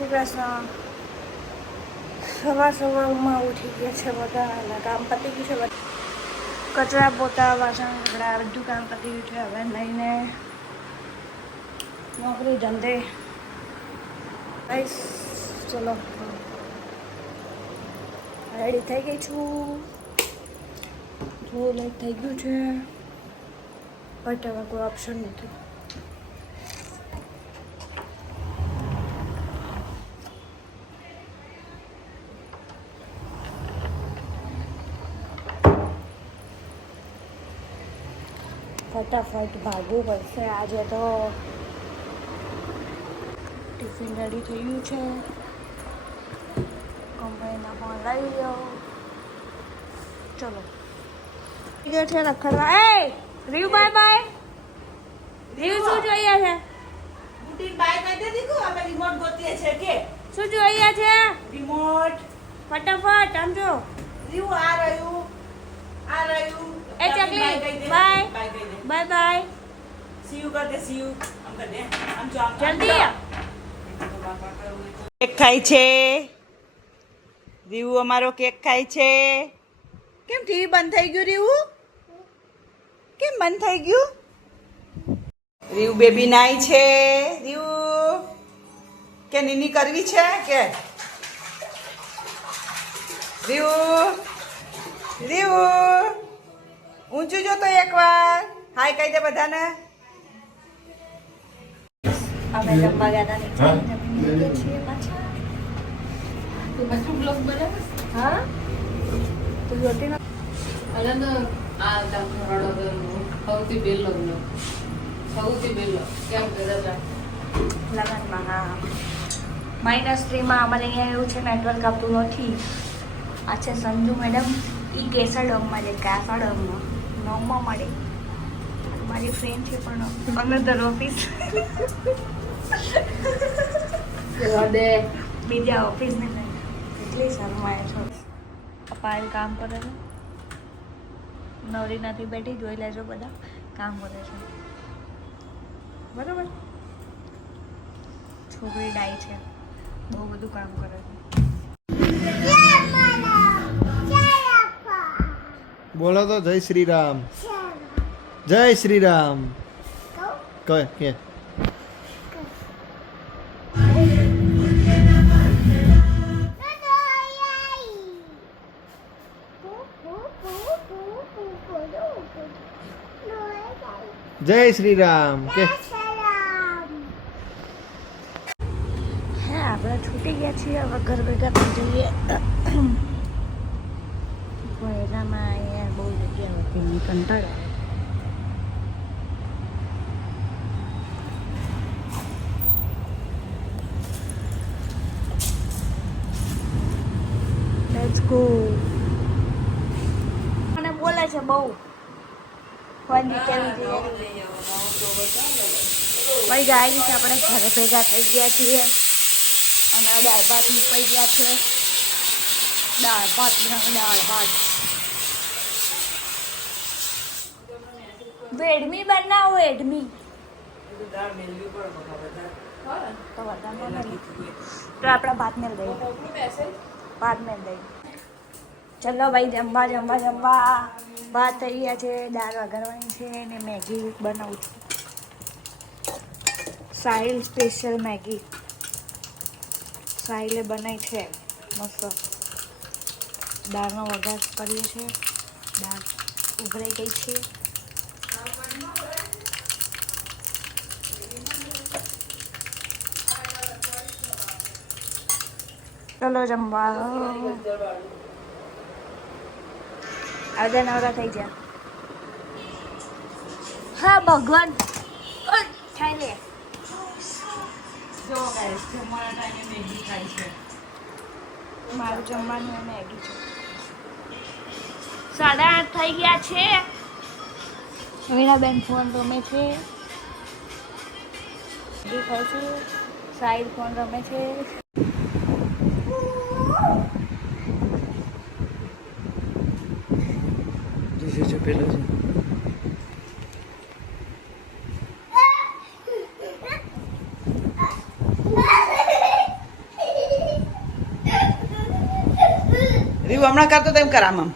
શ્રી કૃષ્ણ. સવારમાં ઉઠી ગયા છે બધા અને કામ પતી ગયું છે બધા. કચરા પોતા વાસણ કપડા બધું કામ પતી ગયું છે. હવે લઈને નોકરી ધંધે. ચલો રેડી થઈ ગઈ છું. જો લેટ થઈ ગયું છે બટ હવે કોઈ ઓપ્શન નથી. ફટાફટ ભાગવું પડશે. આજે તો ટિફિન રેડી થઈ ગયું છે. કંપનીના ફોન લઈ લો. ચલો ગયો છે રખડવા. એ રીવ બાય બાય. રીવ શું જોઈએ છે? બુટી બાય કહી દે દીકુ અમે રિમોટ ગોતીએ છે કે શું જોઈએ છે? રિમોટ ફટાફટ આમ જો. રીવ આ રહ્યું એ ચકલી બાય બાય કહી દે બાય બાય. સી યુ કર દે સી યુ આમ કર દે આમ જો આમ જલ્દી કેક ખાય છે રીવ અમારો કેક ખાય છે. કેમ ટીવી બંધ થઈ ગયું રીવ? કેમ બંધ થઈ ગયું? રીવ બેબી નાઈ છે. રીવ કે નીની કરવી છે કે રીવ રીવ ઊંચું જો તો એકવાર હાય કહી દે બધાને. અમે જમવા ગયા હતા નીચે જમીને છીએ પાછા. તો પાછું બ્લોગ બનાવે હા તું જોતી ન અરે તો આ રડો સૌથી પહેલો બ્લોગ સૌથી પહેલો કેમ કરે લગનમાં. હા -3માં અમારે અહીંયા એવું છે નેટવર્ક આપતું નથી. આ છે સંજુ મેડમ. એ કેસાડમમાં છે. કાસાડમમાં 9માં મળે. મારી ફ્રેન્ડ છે પણ અનધર ઓફિસ દે બીજા ઓફિસને એટલી શરમાય છો. પપ્પા કામ કરે છે. નવરી નથી બેઠી. જોઈ લેજો બધા કામ કરે છે બરોબર. છોકરી ડાય છે. બહુ બધું કામ કરે છે. બોલો તો જય શ્રી રામ. જય શ્રી રામ. કે જય શ્રી રામ કે હા આપણે છૂટી ગયા છીએ. હવે ઘર ભેગા થઈ જઈએ. એનામાં અહીંયા બહુ જગ્યા હતી. કંટાળો આવે. Let's go. મને બોલે છે બહુ. ફોનની કેવી છે ભાઈ. જાય છે આપણે ઘરે ભેગા થઈ ગયા છીએ અને દાળ ભાત મૂકાઈ ગયા છે. દાળ ભાત વેડમી બનાવો. વેડમી તો આપણે ભાત મેળ દઈએ. ભાત મેળ દઈએ. ચલો ભાઈ જમવા. ભાત થઈ ગયા છે. દાળ વઘારવાની છે ને મેગી બનાવું છું. સાહિલ સ્પેશિયલ મેગી સાહિલે બનાવી છે મસ્ત. દાળનો વઘાર કરીએ છીએ. દાળ ઉભરાઈ ગઈ છે. ચલો જમવા. આજે નવરા થઈ ગયા. હા ભગવાન ખાઈ લે. જો ગાઈસ જમવાના ટાઈમે મેગી ખાય છે. મારું જમવાનું એ મેગી છે. 8:30 થઈ ગયા છે. વીણાબેન ફોન રમે છે. મેગી ખાઈશું. સાહિલ ફોન રમે છે. પેલો છે. રીવ હમણાં કરતો તેમ કર આમ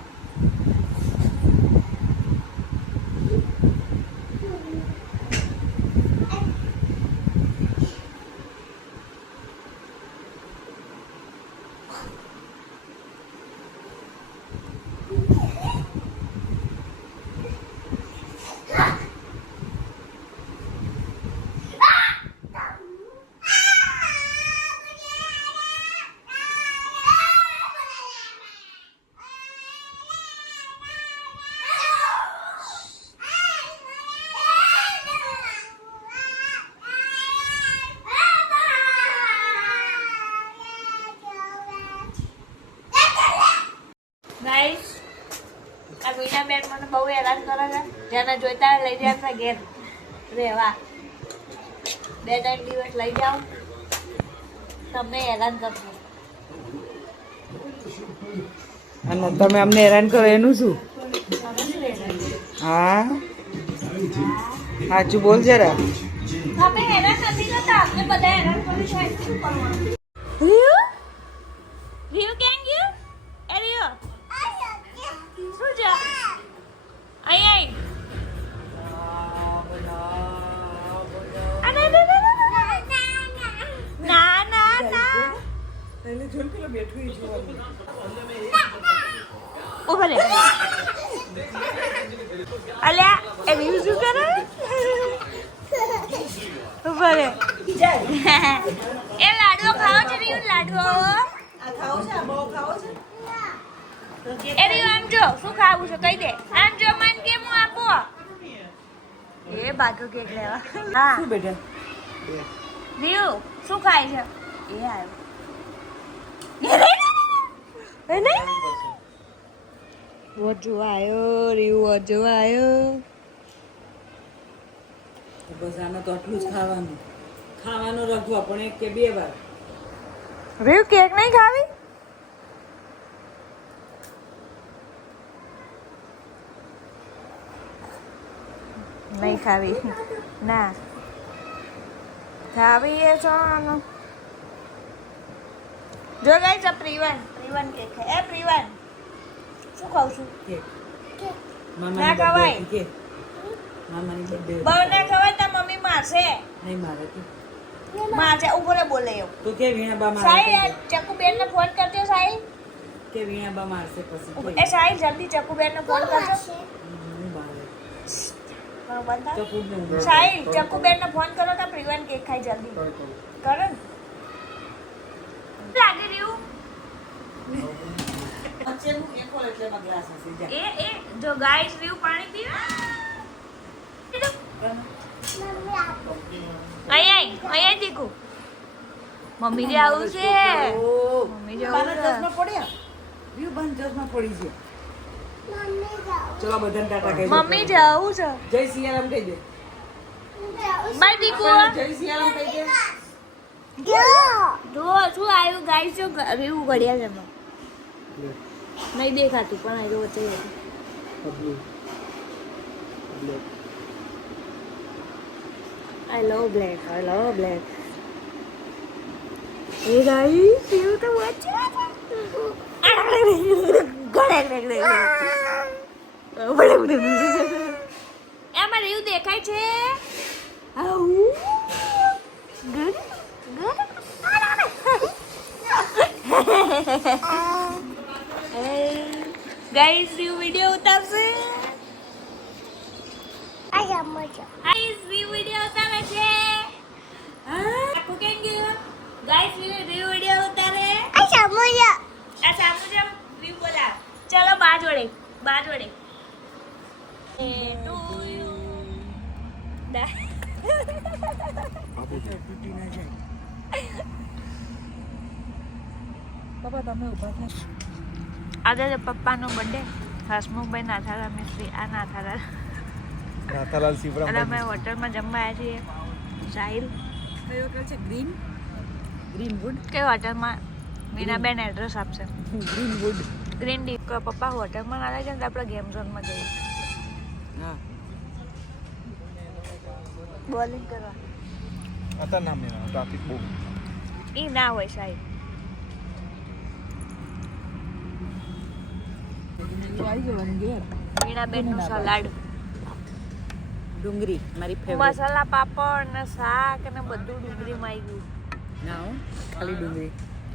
ગાઈસ આ મીના બેન મને બહુ હેરાન કરે છે જેને જોઈતા હોય લઈ જાય ઘેર રેવા 2-3 દિવસ લઈ જાઓ તમને હેરાન કરશે અને તમે અમને હેરાન કરો એનું શું હા સાચું બોલ જરા તમે હેરાન નથી કરતા આપણે બધા હેરાન કરી છે શું કરવાનું રીયુ રીયુ કેમ ગયું એ રીયુ શું છે અહીં ના ના ના ઉભા રે અલ્યા એ રીયુ શું કરે ઉભા રે એ લાડવો ખાવો છે રીયુ લાડવો એ રીયુ આમ જો શું ખાવું છે કહી દે આમ જો મન કેમ હું આપો એ બાટો કેક લેવા હા શું બેટા રીયુ શું ખાય છે એ આવ્યો એ નહીં વજુ આયો રીયુ વજુ આયો બસ આને તો આટલું જ ખાવાનું રાખવા પણ 1 કે 2 વાર રીયુ કેક નહીં ખાવી નહીં ખાવી ના ખાવી એ ચાલો જો ગાઈસ આ પ્રીવન કેક છે એ પ્રીવન શું ખાવ છું ના ખવાય મામાની બર્થડે બહુ ના ખવાય તો મમ્મી મારશે નહીં મારે મારશે ઉપર બોલે એવું તો કે વીણાબા સાઈ મારે ચકુ બેન ને ફોન કરજો સાઈ કે વીણાબા મારશે પછી એ સાઈ જલ્દી ચકુ બેન ને ફોન કરજો સાઈ ચકુ બેન ને ફોન કરો તો પ્રિવન કેક ખાઈ જલ્દી કરો ને લાગી રહ્યું એ જો ગાઈસ વ્યૂ પાણી પીવે અહીંયા દીકુ મમ્મી જે આવું છે મમ્મી જે આવું છે પડ્યા વ્યૂ બંધ ચશ્મા પડી છે ચલો બધાને ટાટા કહી દો મમ્મી જે આવું છે જય સિયારામ કહી દે બાય દીકુ જય સિયારામ કહી દે જો શું આવ્યું ગાઈસ જો રીવું ઘડિયા છે એમાં નહીં દેખાતું પણ આ જો વચ્ચે આઈ લવ બ્લેક એ ગાઈસ એવું તો વચ્ચે એમાં રીવું દેખાય છે ગુડ ગાઈસ વ્યૂ વિડિયો ઉતારશે ગાઈસ વ્યૂ વિડિયો ઉતારે છે આખું કેમ ગયું ગાઈસ વ્યૂ વિડિયો ઉતારે આ સામુજા વ્યૂ બોલા ચલો બા જોડે એ ટુ યુ બાબા તમે ઊભા થાઓ આજે પપ્પાનો બર્થડે હસમુખભાઈ નાથાલા મિસ્ત્રી આ નાથાલા નાથાલાલ શિવરામ અને અમે હોટલમાં જમવા આવ્યા છીએ સાહિલ કયો કે છે ગ્રીનવુડ કે હોટલમાં મીનાબેન એડ્રેસ આપશે ગ્રીનવુડ ગ્રીન ડી પપ્પા હોટલમાં ના જાય ને આપણે ગેમ ઝોનમાં જઈએ હા બોલિંગ કરવા आता नाम मेरा ट्रैफिक बो એ ના હોય સાહેબ મીણાબેનનું સલાડ, ડુંગળી મારી ફેવરેટ. મસાલા પાપડ ને શાક ને બધું ડુંગળીમાં આવી ગયું. ના હો, ખાલી ડુંગળી.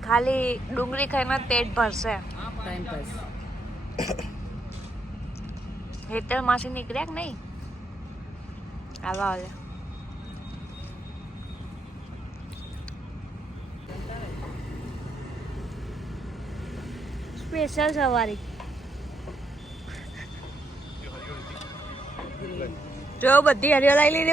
ખાલી ડુંગળી ખાઈને જ પેટ ભરશે. Time pass. હેતર માસી નીકળ્યા કે નહીં? આવા ઓલે સ્પેશિયલ સવારી જો બધી હરિયો લઈ લીધી.